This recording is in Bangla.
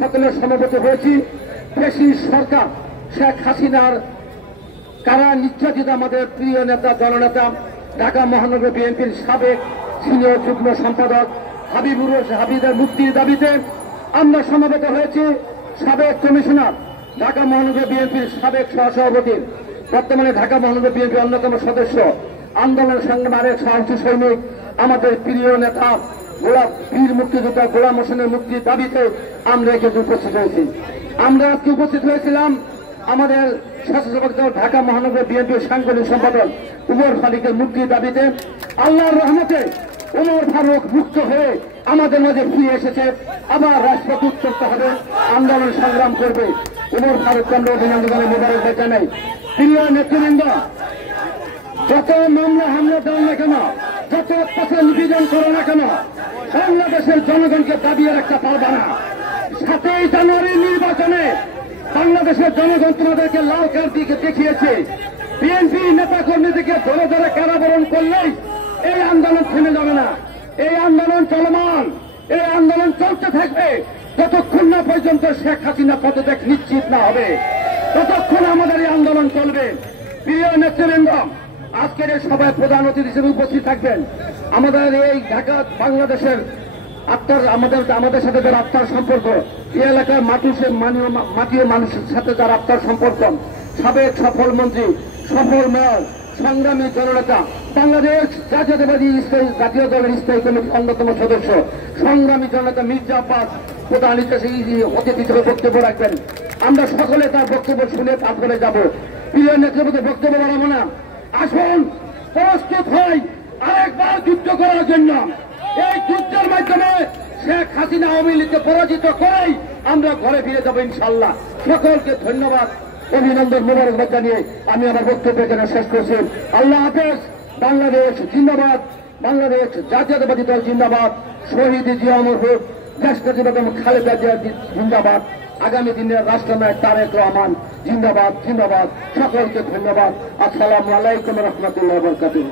সকলের সমবেত হয়েছি। ফ্যাসিস্ট সরকার শেখ হাসিনার কারা নির্যাতিত আমাদের প্রিয় নেতা জননেতা ঢাকা মহানগর বিএনপির সাবেক সিনিয়র যুগ্ম সম্পাদক হাবিবের মুক্তির দাবিতে আমরা সমবেত হয়েছি। সাবেক কমিশনার ঢাকা মহানগর বিএনপির সাবেক সহসভাপতি, বর্তমানে ঢাকা মহানগর বিএনপির অন্যতম সদস্য, আন্দোলন সংগ্রামের আরেক সাহসী সৈনিক, আমাদের প্রিয় নেতা বীর মুক্তিযোদ্ধা গোলাম হোসেনের মুক্তির দাবিতে আমরা এখানে উপস্থিত হয়েছি। আমরা আজকে উপস্থিত হয়েছিলাম আমাদের স্বেচ্ছাসেবক দল ঢাকা মহানগর বিএনপির সাংগঠনিক সম্পাদক উমর ফারুকের মুক্তির দাবিতে। আল্লাহর রহমতে উমর ফারুক মুক্ত হয়ে আমাদের মাঝে ফিরে এসেছে। আবার রাজপথ উত্তপ্ত হবে, আন্দোলন সংগ্রাম করবে। উমর ফারুককে আমরা অভিনন্দন মোবারকবাদ জানাই। প্রিয় নেতৃবৃন্দ, যত মামলা হামলা দেন না কেন, যত অত্যাচার নিবেদন করো না কেন, বাংলাদেশের জনগণকে দাবিয়ে রাখতে পারবে না। 7ই জানুয়ারি নির্বাচনে বাংলাদেশের জনগণ তোমাদেরকে লাল কার্ড দিয়ে দেখিয়েছে। বিএনপি নেতা কর্মীদেরকে ধরে ধরে কারাবরণ করলেই এই আন্দোলন থেমে যাবে না। এই আন্দোলন চলমান, এই আন্দোলন চলতে থাকবে যতক্ষণ না পর্যন্ত শেখ হাসিনা পদত্যাগ নিশ্চিত না হবে, ততক্ষণ আমাদের এই আন্দোলন চলবে। প্রিয় নেতৃবৃন্দ, আজকের এই সভায় প্রধান অতিথি হিসেবে উপস্থিত থাকবেন আমাদের এই ঢাকা বাংলাদেশের আমাদের সাথে যারা আত্মার সম্পর্ক, এই এলাকার মাটির মানুষের সাথে যারা আত্মার সম্পর্ক, সাবেক সফল মন্ত্রী, সফল মেয়র, সংগ্রামী জননেতা, বাংলাদেশ জাতীয় দলের স্থায়ী কমিটির অন্যতম সদস্য, সংগ্রামী জননেতা মির্জা আব্বাস প্রধান অতিথি হিসেবে বক্তব্য রাখবেন। আমরা সকলে তার বক্তব্য শুনে তারপরে যাব। প্রিয় নেতৃত্বে বক্তব্য বাড়াবো না, আসুন প্রস্তুত হই আরেকবার যুদ্ধ করার জন্য। এই যুদ্ধের মাধ্যমে শেখ হাসিনা আওয়ামী লীগকে পরাজিত করেই আমরা ঘরে ফিরে যাবো ইনশাল্লাহ। সকলকে ধন্যবাদ, অভিনন্দন, মোবারকবাদ জানিয়ে আমি আমার বক্তব্য এখানে শেষ করছি। আল্লাহ হাফেজ। বাংলাদেশ জিন্দাবাদ, বাংলাদেশ জাতীয়তাবাদী দল জিন্দাবাদ, শহীদ জিয়া অমর হোক, দেশনেত্রী বেগম খালেদা জিয়া জিন্দাবাদ, আগামী দিনের রাষ্ট্রনায়ক তারেক রহমান জিন্দাবাদ জিন্দাবাদ। সকলকে ধন্যবাদ। আসসালামু আলাইকুম রহমতুল্লাহ বরকাতুহ।